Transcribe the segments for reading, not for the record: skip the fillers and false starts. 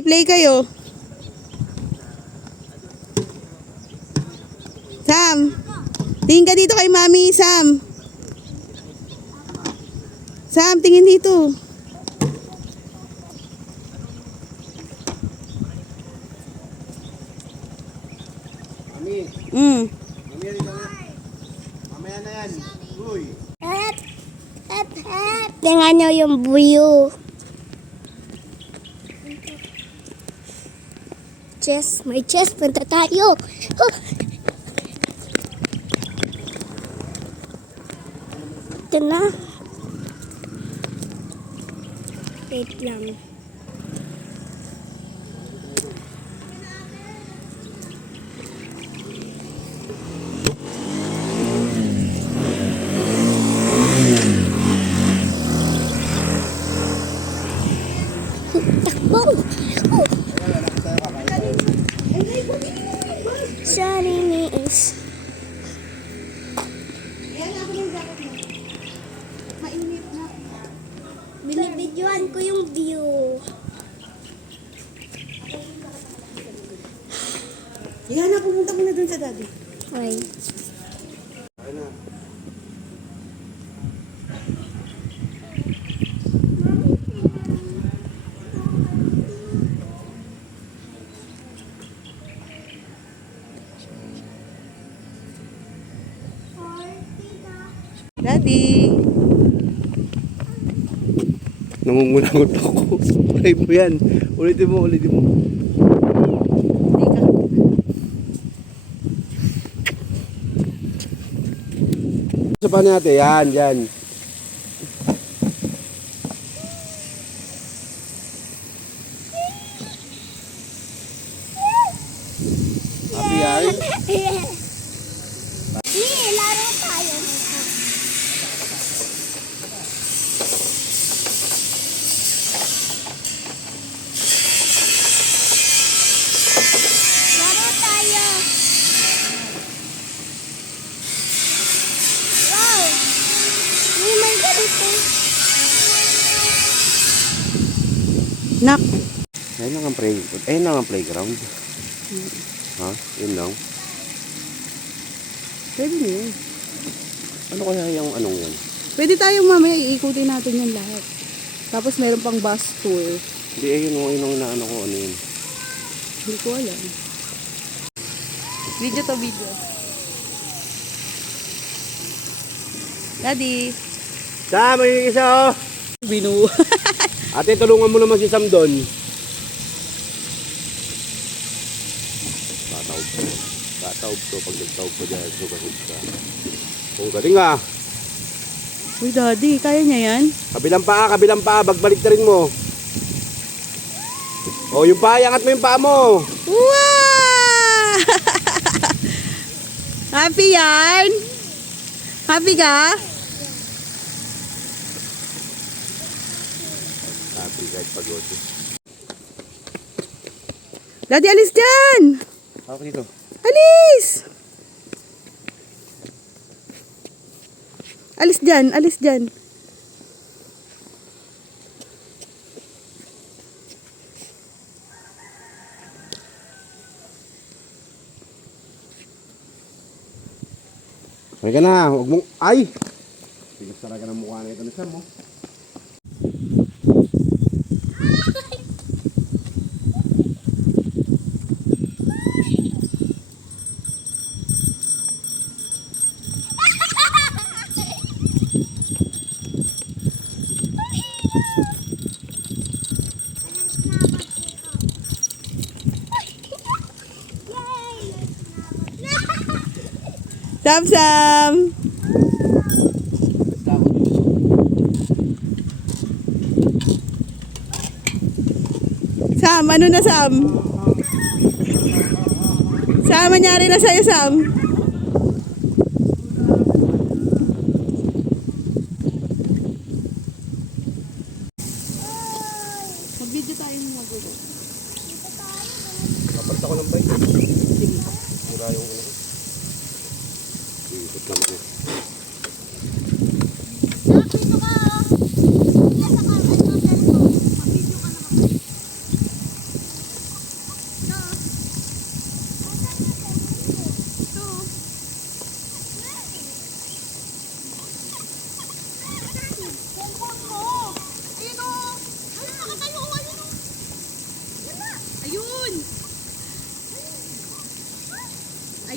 Play kayo. Sam, tingin ka dito kay Mami, Sam. Sam, tingin dito. Mami. Mm. Mami, halika na. Mamaya na yan. Uy. Tingnan nyo yung view. Chess, may chess. Punta tayo. Oh. Ito na. Wait lang. Takbo! Oh. Sorry, miss. Yan ako ng jacket mo. Mainit na. Binibidyoan ko yung view. Yan na, pumunta muna dun sa daddy. Okay. Ayun na. Daddy. Nangungulangot ako. Try mo yan. Ulitin mo, ulitin mo. Hindi ka. Sa pa natin, yan, yan. Happy yan. Laro tayo. Laro tayo. Wow. May ganito. Nak. Ayun lang ang playground. Ha? Yun lang. Pwede na yun. Ano kaya yung anong yan? Pwede tayong mamaya iikutin natin yung lahat. Tapos meron pang bus tour. Hindi, ayun yung inaano ko, ano yun. Hindi ko alam. Video to video. Daddy. Sam, may isa oh! Binu. Ate, tulungan mo naman si Sam doon. Tataob to. Pag nagtaob ko dyan, sumahid ka. Kung galing ah. Uy, daddy, kaya niya yan? Kabilang paa. Bagbalik na rin mo. Oh, yung paa, angat mo yung paa mo. Wow! Happy yan? Happy ka? Happy guys, pagod. Daddy, alis dyan! Ako dito. Alis! Alis dyan, alis dyan. May ka na, huwag mong, ay! Tigas talaga ng mukha na ito ni Sam, oh. Sam, Sam! Sam, ano na Sam? Sam, manyari na sa'yo Sam? Mag-video tayo ng magulo. Kapalit ako ng bike. Mura yung ulo ko. Ikot naman yun.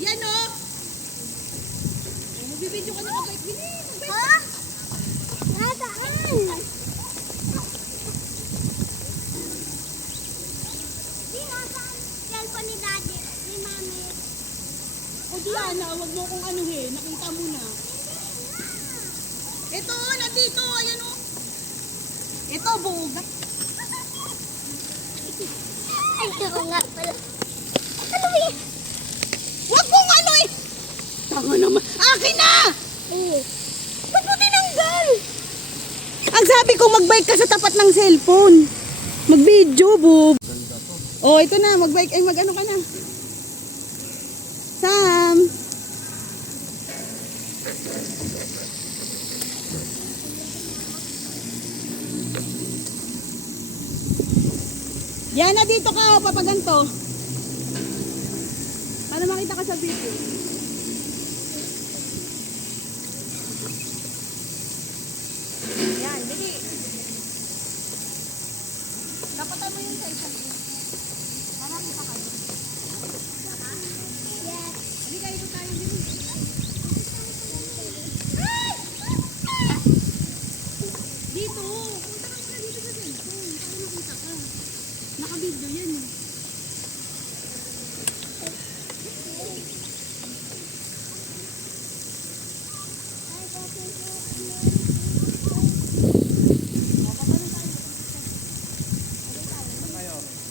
Ayan o. Oh. Magbibidyo ka na kabay. Bili, magbibidyo. Ha? Nasaan? Di nasaan? Cellphone ni Daddy. Ni Mami. O Diana, wag mo kong anuhin. Nakita mo na. Ito, nandito. Ayan o. Ito, buog. Ay, ako nga pala. Ano ba yan? Wag mong ano eh. Tanga naman. Akin na! Oo. Ba't mo tinanggal? Ang sabi ko, mag-bike ka sa tapat ng cellphone. Mag-video, bub. Oh, ito na. Mag-bike. Ay, mag-ano ka na. Sam. Yana, dito ka. O, papaganto. Para makita ka sa video. Yan, dali. Kapatan mo yun sa isang video. Para kita kayo. Yes. Hindi kayo ito tayo din. Dito. Punta ka muna dito sa cellphone. Para makita ka. Naka-video yan eh.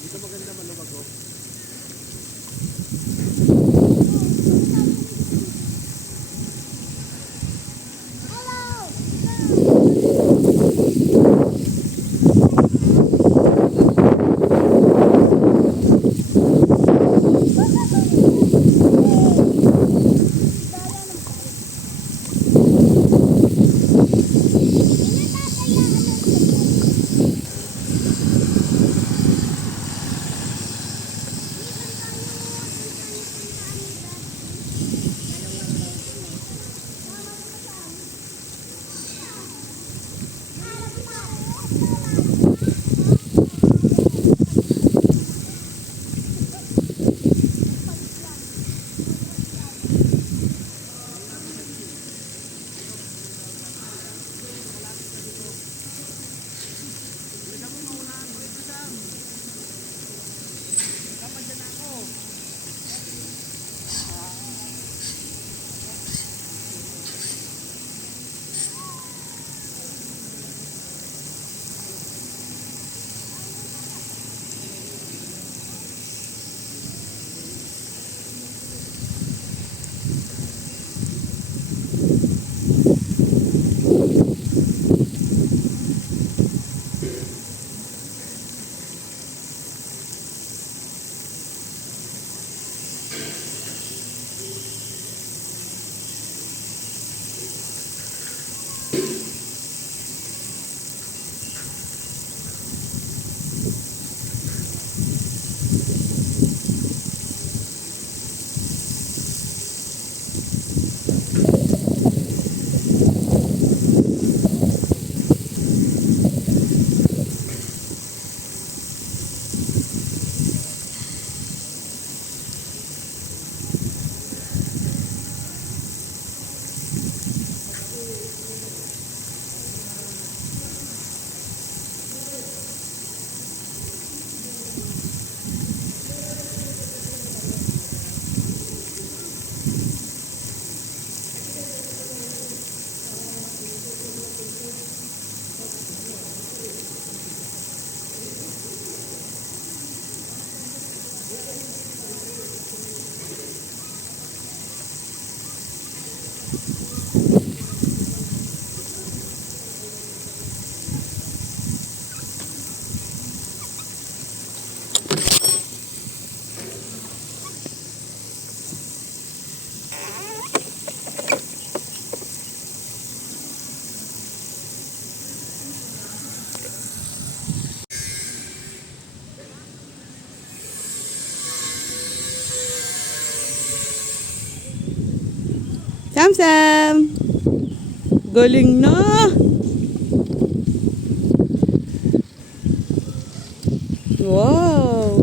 Dito maganda malubag oh. Sam-sam! Galing na! Wow!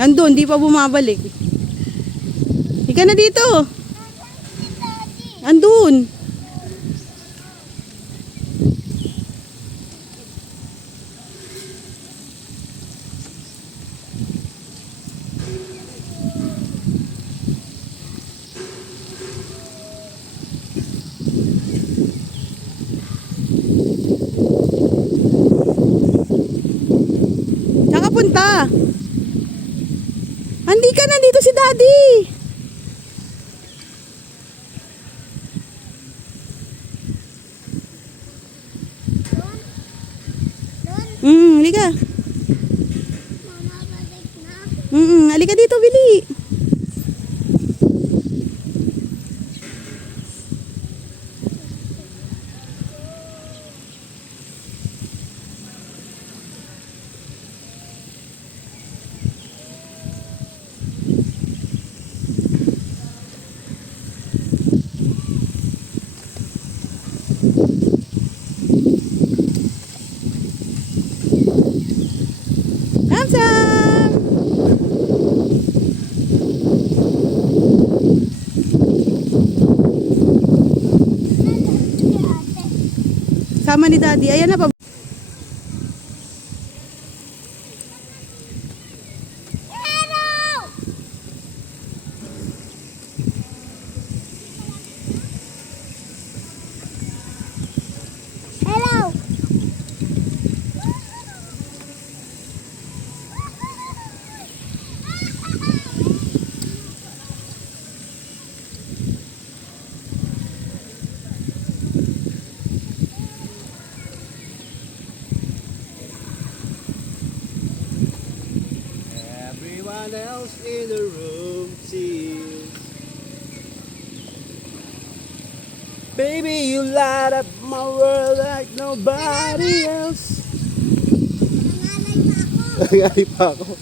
Nandun, di pa bumabalik. Ika na dito. Andun. Saan ka punta? Andi ka, nandito si Daddy. Halika. Mama, balik na. Halika dito, Bili. Samsam! Sama ni Daddy. Ayan na pa. Hello. Everyone else in the room sees. Baby, you light up my world like nobody else. Nangalay Nangyari pa pa ako. ako.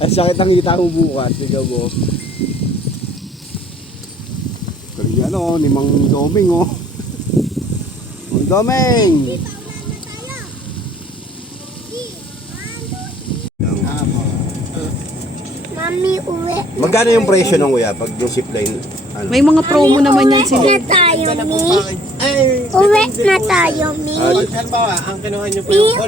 Ang sakit ang hita mo bukas. Ikaw mo. Kaya ano, ni Mang Doming oh. Mang Doming! Dito, ulan na tayo. Mami, uwi. Magkano yung presyo ng kuya pag yung zipline? Ano? May mga promo naman yan sila. Uwi na tayo, Mi. Uwi na tayo, Mi. Ah, Halimbawa, ang kinuha nyo po Mi, yung